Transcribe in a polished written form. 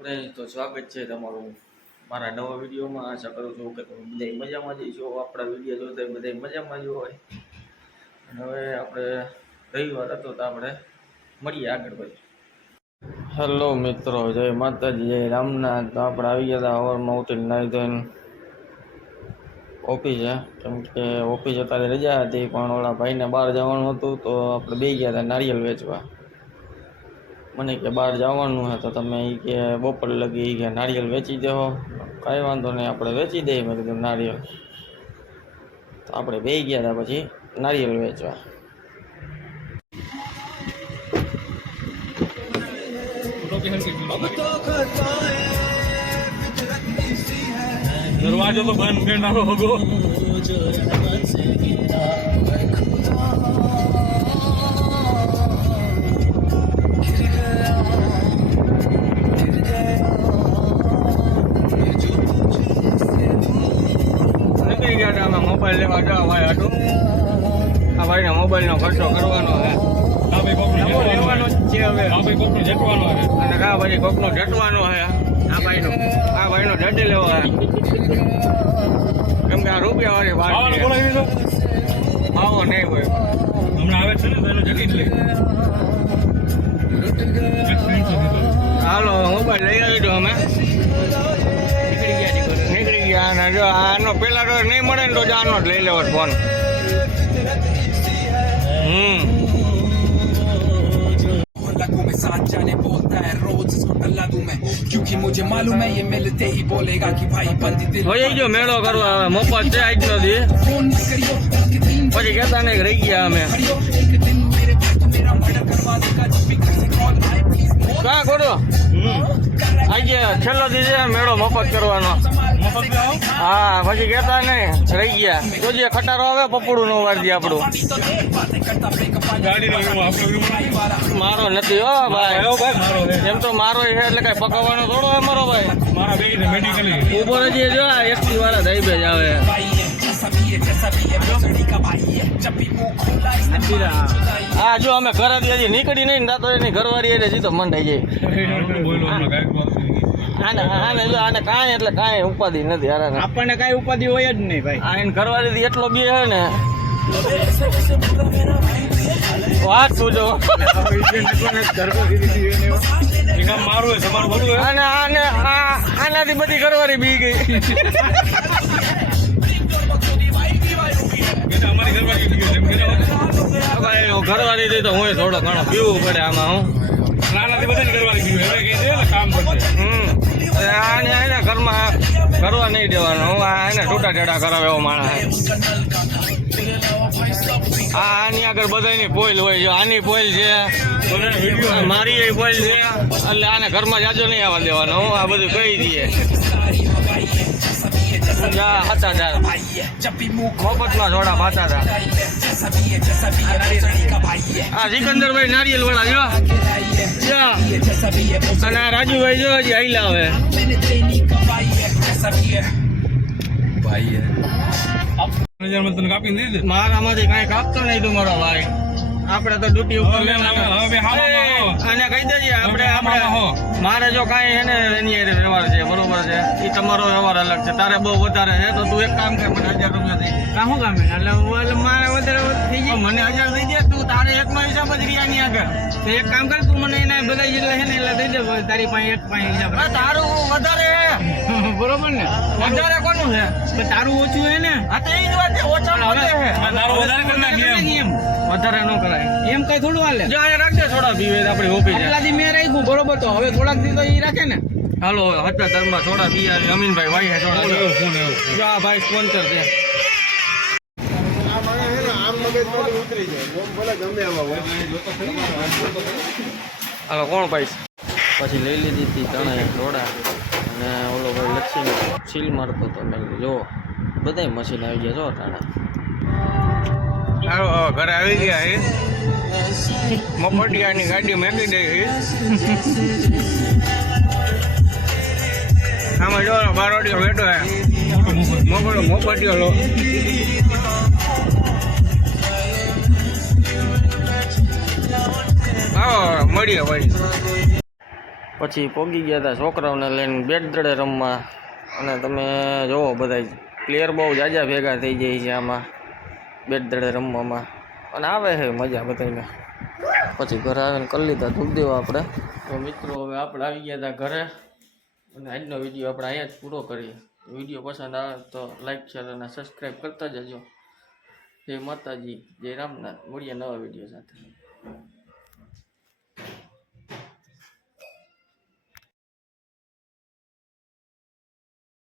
આપણે તો સ્વાગત છે તમારું મારા નવા વિડીયોમાં. આશા કરું છું કે તમે બધા મજામાં જઈશો. આપણા વિડીયો જોતા બધા મજામાં જ હોય. અને હવે આપણે રવિવાર હતો તો આપણે મળીએ આગળ ભાઈ. હેલો મિત્રો, જય માતાજી, જય રામનાથ. તો આપણે આવી ગયા હતા સવારમાં ઉઠીને નાહી ધોઈને ઓફિસે, કેમ કે ઓફિસ અત્યારે રજા હતી પણ ઓલા ભાઈને બહાર જવાનું હતું તો આપણે બે ગયા હતા નારિયેલ વેચવા. મને કે બહાર જવાનું હે તો તમે એ કે બપોર લગી કે નારિયેલ વેચી દેવો. કાંઈ વાંધો નહીં, આપણે વેચી દઈએ. મેં કીધું નારિયેલ. તો આપણે બે ગયા હતા પછી નારિયેલ વેચવા. दरवाजा तो बंद करना होगा। મોબાઈલ લેવા જવા ભાઈ હતું. આ ભાઈને મોબાઈલનો ખર્ચો કરવાનો હે. આ ભાઈ કોકનો લેવાનો છે હવે. આ ભાઈ કોકનો જટવાનો હે. અને આ ભાઈ કોકનો જટવાનો હે. આ ભાઈનો જટી લેવો હે. કેમ કે આ રૂપિયા વાળી વાત આવો નહીં હોય. હમણાં આવે છે ને તો એનો જટી જ લે. હાલો મોબાઈલ લઈ આવી દો અમે. નીકળી ગયા ને જો આનો પેલા તો નહીં મળે ને તો આનો જ લઈ લેવો ફોન. साथ जाने बोलता है रोज इसको टल्ला दूं मैं क्योंकि मुझे मालूम है ये मिलते ही बोलेगा कि भाई बंदी दिल हो जाइयो मेलो करो હવે મોફત છે આજ નો દી फोन नहीं करियो પછી કહેતા નહીં રહી ગયા અમે एक दिन मेरे भाई को मेरा मर्डर करवा देगा जब भी घर से कॉल आए प्लीज કા કરો આજે છેલ્લો દી છે મેળો મફત કરવાનો. હા પછી કહેતા નહીં રહી ગયા. જોજે ખટારો આવે પપડું નો વારજી આપણું. મારો નથી હો ભાઈ. એમ તો મારો છે એટલે કઈ પકવવાનો થોડો હોય મારો ભાઈ. ઉભો રહીએ જો એસટી વાળા દઈ બે જ આવે. હા જો અમે ઘરેથી હજી નીકળી નહીં તો એની ઘરવાળી એટલે સીધો મંડાઈ જાય. આને કાંઈ એટલે કાંઈ ઉપાધિ નથી. આપણને કાંઈ ઉપાધિ હોય જ નહીં ભાઈ. આ એને ઘરવાળી એટલો બી છે ને વાત પૂછો. આનાથી બધી ઘરવાળી બી ગઈ. ઘરવાળી તો હું થોડો ઘણો પીવું પડે આમાં. હું નાનાથી બધી ઘરવાળી કામ આને ઘરમાં કરવા નહીં દેવાનો. હું એને છૂટા ટેડા કરાવે એવો માણસ. આની આગળ બધાની પોઈલ હોય. જો આની પોઈલ છે, મારી એ પોઈલ છે, એટલે આને ઘરમાં જાજો નહીં આવવા દેવાનો. હું આ બધું કહી દઈએ. મફતમાં જોડા પાતા હતા. આ સિકંદરભાઈ નારિયેલ વાળા જો અને આ રાજુભાઈ જો હજી આઈલા આવે. મારામાંથી કઈ કાપતો નહીં તું મારો ભાઈ. આપણે તો ડ્યુટી ઉપર અને કહી દેજે આપણે મારે જો કાંઈ છે ને એની વ્યવહાર છે બરોબર છે. એ તમારો વ્યવહાર અલગ છે. તારે બહુ વધારે છે તો તું એક કામ કર, મને 1000 રૂપિયા થઈ કામ કામ એટલે મારે વધારે થઈ જાય. મને 1000 થઈ જાય. તું તારે એકનો હિસાબ જ રિયાની આગળ તો એક કામ કર તું મને એના બધા જેટલા છે ને એટલે દઈ દે. તારી પાસે એક પાસે હિસાબ. તારું વધારે બરોબર ને? વધારે કોનું છે? તારું ઓછું છે ને? હા તો એ જ વાત છે. ઓછા વધારે ન કરાય એમ કઈ થોડું હાલે. જો આ રાખજે થોડા પીવે આપણી ઓફિસ આટલાથી મેં રાખ્યું બરોબર. તો હવે થોડાક દી તો એ રાખે ને. હાલો હતા ધર્મમાં થોડા પીયા. અમીનભાઈ વાઈ જો આ ભાઈ સ્પોન્સર છે. હાલો કોણ ભાઈ? પછી લઈ લીધી હતી ચણા થોડા અને ઓલો ભાઈ લક્ષી સીલ મારતો હતો. મેં કીધું જો બધા મશીન આવી ગયા છો ટાણા. ઘરે આવી ગયા એ મફતિયાની ગાડી મેકી દઈ. આમાં જો બારોડિયો બેઠો હે મોફતિયો લો. આવો મળીએ ભાઈ. પછી પોગી ગયા હતા છોકરાઓને લઈને બેટ દડે રમવા. અને તમે જોવો બધા પ્લેયર બહુ જાજા ભેગા થઈ જાય છે આમાં બેટ દડે રમવામાં. અને આવે છે મજા બધાને. પછી ઘરે આવીને કરી લીધા ધૂપ દેવા આપણે. તો મિત્રો હવે આપણે આવી ગયા હતા ઘરે. અને આજનો વિડીયો આપણે અહીંયા જ પૂરો કરીએ. વિડીયો પસંદ આવે તો લાઈક શેર અને સબસ્ક્રાઈબ કરતા જજો. જય માતાજી, જય રામનાથ. મળીએ નવા વિડીયો સાથે.